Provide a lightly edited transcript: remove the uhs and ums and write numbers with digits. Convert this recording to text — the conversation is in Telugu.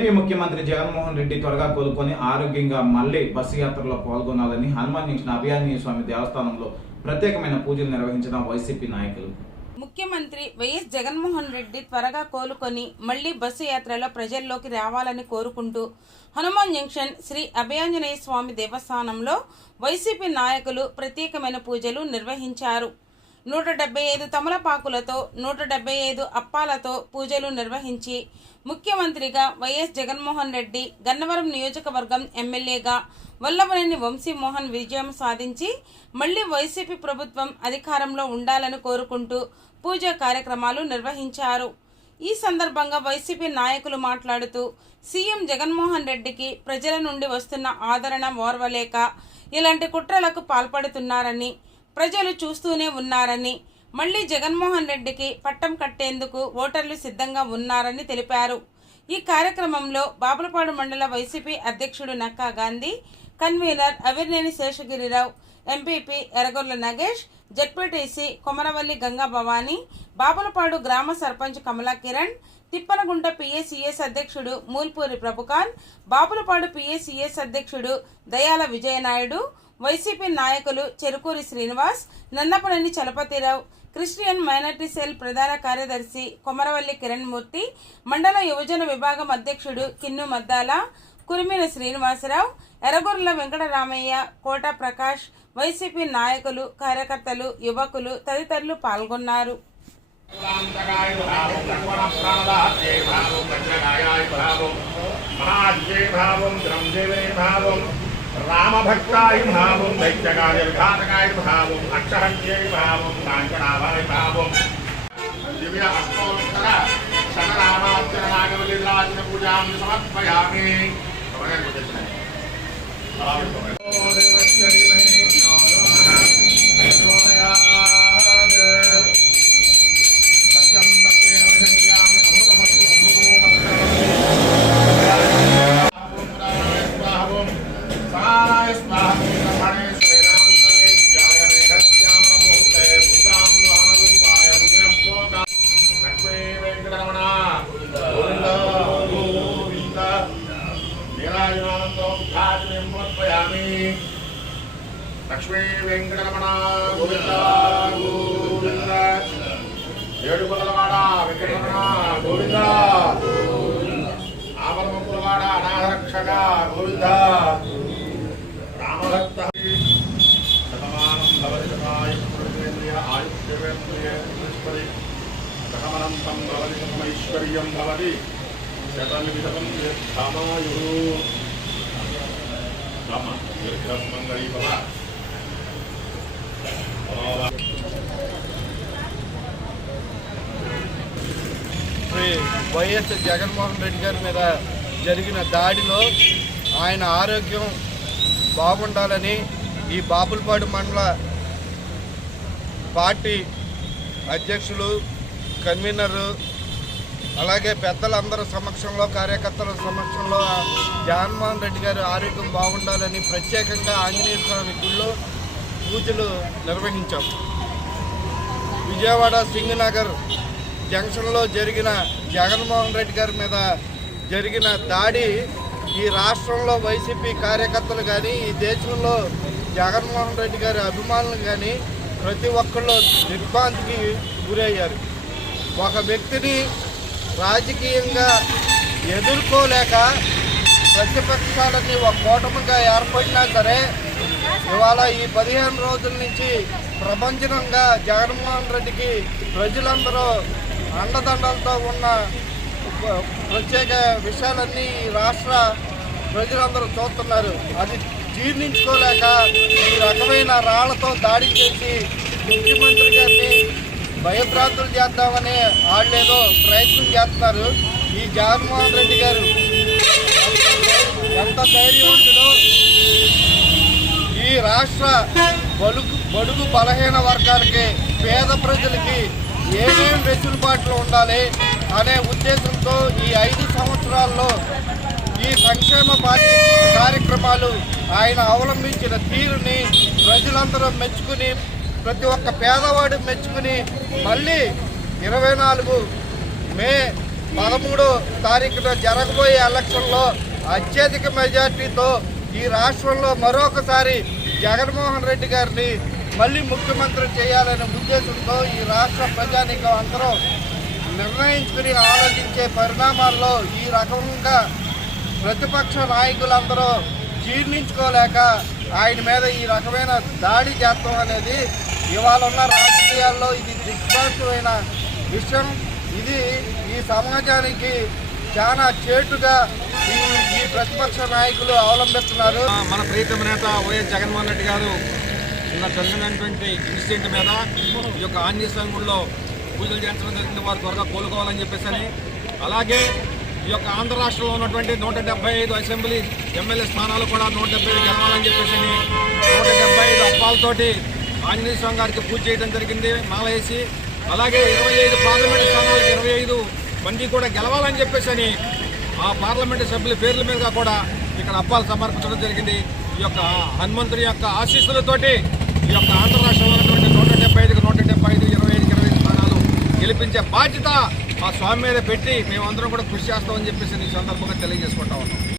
ఏపీ ముఖ్యమంత్రి జగన్మోహన్ రెడ్డి త్వరగా కోలుకొని ఆరోగ్యంగా మళ్లీ బస్సు యాత్రలో పాల్గొనాలని హనుమాన్ జంక్షన్ అభయాంజనేయ స్వామి దేవస్థానంలో ప్రత్యేకమైన పూజలు నిర్వహించిన వైసీపీ నాయకులు. ముఖ్యమంత్రి వైఎస్ జగన్మోహన్ రెడ్డి త్వరగా కోలుకొని మళ్లీ బస్సు యాత్రలో ప్రజల్లోకి రావాలని కోరుకుంటూ హనుమాన్ జంక్షన్ శ్రీ అభయాంజనేయ స్వామి దేవస్థానంలో వైసీపీ నాయకులు ప్రత్యేకమైన పూజలు నిర్వహించారు. 175 తమలపాకులతో 175 అప్పాలతో పూజలు నిర్వహించి ముఖ్యమంత్రిగా వైఎస్ జగన్మోహన్ రెడ్డి, గన్నవరం నియోజకవర్గం ఎమ్మెల్యేగా వల్లభనేని వంశీమోహన్ విజయం సాధించి మళ్లీ వైసీపీ ప్రభుత్వం అధికారంలో ఉండాలని కోరుకుంటూ పూజా కార్యక్రమాలు నిర్వహించారు. ఈ సందర్భంగా వైసీపీ నాయకులు మాట్లాడుతూ సీఎం జగన్మోహన్ రెడ్డికి ప్రజల నుండి వస్తున్న ఆదరణ ఓర్వలేక ఇలాంటి కుట్రలకు పాల్పడుతున్నారని, ప్రజలు చూస్తూనే ఉన్నారని, మళ్లీ జగన్మోహన్ రెడ్డికి పట్టం కట్టేందుకు ఓటర్లు సిద్ధంగా ఉన్నారని తెలిపారు. ఈ కార్యక్రమంలో బాపులపాడు మండల వైసీపీ అధ్యక్షుడు Nakka Gandhi, convener Avirneni Seshagiri Rao, MPP Erragorla Nagesh, ZPTC Komaravalli Ganga Bhavani, Bapulapadu గ్రామ సర్పంచ్ కమలా కిరణ్, తిప్పనగుంట పిఎస్సిఎస్ అధ్యక్షుడు మూల్పూరి ప్రభుఖాన్, బాపులపాడు పిఎస్సిఎస్ అధ్యక్షుడు దయాల విజయనాయుడు, వైసీపీ నాయకులు Cherukuri Srinivas, Nannapaneni Chalapathirao, Christian minority cell ప్రధాన కార్యదర్శి కొమరవల్లి కిరణ్మూర్తి, మండల యువజన విభాగం అధ్యక్షుడు కిన్ను మద్దాల, కురిమిన శ్రీనివాసరావు, ఎర్రగొర్ల వెంకటరామయ్య, కోట ప్రకాష్, వైసీపీ నాయకులు, కార్యకర్తలు, యువకులు తదితరులు పాల్గొన్నారు. रामभक्ताय भावं दैत्यकाय विघातकाय भावं अक्षहन्त्यै भावं कांचनाभाय भावं दिव्य अष्टोत्तर शतनामार्चनागवलिराजन पूजां समर्पयामि. लक्ष्मी वेंकटरमण गोविंद गोविंद ఏడుకొండలవాడ వెంకటరమణ గోవింద ఆవరముకులవాడ అనాథరక్షక గోవింద రామభక్త శతమానం భవతి శతాయ పురుషేంద్రియ ఆయుష్యేంద్రియ పుష్పరి సహమనంతం భవతి సమైశ్వర్యం భవతి శతనిమిషం ధామాయు రామ దీర్ఘమంగళీ భవ. శ్రీ వైఎస్ జగన్మోహన్ రెడ్డి గారి మీద జరిగిన దాడిలో ఆయన ఆరోగ్యం బాగుండాలని ఈ బాపులపాడు మండల పార్టీ అధ్యక్షులు, కన్వీనరు, అలాగే పెద్దలందరి సమక్షంలో, కార్యకర్తల సమక్షంలో జగన్మోహన్ రెడ్డి గారి ఆరోగ్యం బాగుండాలని ప్రత్యేకంగా ఆంజనేయ స్వామి గుళ్ళో పూజలు నిర్వహించాం. విజయవాడ సింగనగర్ జంక్షన్లో జరిగిన జగన్మోహన్ రెడ్డి గారి మీద జరిగిన దాడి ఈ రాష్ట్రంలో వైసీపీ కార్యకర్తలు కానీ, ఈ దేశంలో జగన్మోహన్ రెడ్డి గారి అభిమానులు కానీ ప్రతి ఒక్కళ్ళు దిగ్భ్రాంతికి గురయ్యారు. ఒక వ్యక్తిని రాజకీయంగా ఎదుర్కోలేక ప్రతిపక్షాలకి ఒక కూటమిగా ఏర్పడినా సరే ఇవాళ ఈ 15 రోజుల నుంచి ప్రపంచంగా జగన్మోహన్ రెడ్డికి ప్రజలందరూ అండదండలతో ఉన్న ప్రత్యేక విషయాలన్నీ ఈ రాష్ట్ర ప్రజలందరూ చూస్తున్నారు. అది జీర్ణించుకోలేక ఈ రకమైన రాళ్లతో దాడి చేసి ముఖ్యమంత్రి గారిని భయభ్రాంతులు చేద్దామని వాళ్ళేదో ప్రయత్నం చేస్తున్నారు. ఈ జగన్మోహన్ రెడ్డి గారు ఎంత ధైర్యవంతుడో, ఈ రాష్ట్ర బడుగు బలహీన వర్గాలకి, పేద ప్రజలకి ఏమేమి వెసులుబాట్లు ఉండాలి అనే ఉద్దేశంతో ఈ 5 సంవత్సరాల్లో ఈ సంక్షేమ కార్యక్రమాలు ఆయన అవలంబించిన తీరుని ప్రజలందరూ మెచ్చుకుని, ప్రతి ఒక్క పేదవాడు మెచ్చుకుని మళ్ళీ 24 మే 13వ తారీఖున జరగబోయే ఎలక్షన్లో అత్యధిక మెజార్టీతో ఈ రాష్ట్రంలో మరొకసారి జగన్మోహన్ రెడ్డి గారిని మళ్ళీ ముఖ్యమంత్రి చేయాలనే ఉద్దేశంతో ఈ రాష్ట్ర ప్రజానీకం అందరూ నిర్ణయించుకుని ఆలోచించే పరిణామాల్లో ఈ రకంగా ప్రతిపక్ష నాయకులందరూ జీర్ణించుకోలేక ఆయన మీద ఈ రకమైన దాడి చేస్తాం అనేది ఇవాళ ఉన్న రాజకీయాల్లో ఇది దిగ్భ్రాంతమైన విషయం. ఇది ఈ సమాజానికి చాలా చేటుగా ఈ ప్రతిపక్ష నాయకులు అవలంబిస్తున్నారు. మన ప్రీతమ నేత వైఎస్ జగన్మోహన్ రెడ్డి గారు నిన్న జరిగినటువంటి ఇన్సిడెంట్ మీద ఈ యొక్క ఆంజనేయ స్వామి గుడిలో పూజలు చేయించడం జరిగింది. వారు త్వరగా కోలుకోవాలని చెప్పేసి, అలాగే ఈ యొక్క ఆంధ్ర రాష్ట్రంలో ఉన్నటువంటి 175 అసెంబ్లీ ఎమ్మెల్యే స్థానాలు కూడా 175 గెలవాలని చెప్పేసి 175 అప్పాలతోటి ఆంజనేయ స్వామి గారికి పూజ చేయడం జరిగింది మాల వేసి. అలాగే 25 పార్లమెంటు స్థానాలకు 25 మంది కూడా గెలవాలని చెప్పేసి ఆ పార్లమెంటు సభ్యుల పేర్ల మీదుగా కూడా ఇక్కడ అప్పాలు సమర్పించడం జరిగింది. ఈ యొక్క హనుమంతుడి యొక్క ఆశీస్సులతోటి ఈ యొక్క ఆంధ్ర రాష్ట్రంలో ఉన్నటువంటి 175కి 175, 25కి 25 స్థానాలు గెలిపించే బాధ్యత ఆ స్వామి మీద పెట్టి మేమందరం కూడా కృషి చేస్తామని చెప్పేసి ఈ సందర్భంగా తెలియజేసుకుంటా ఉన్నాం.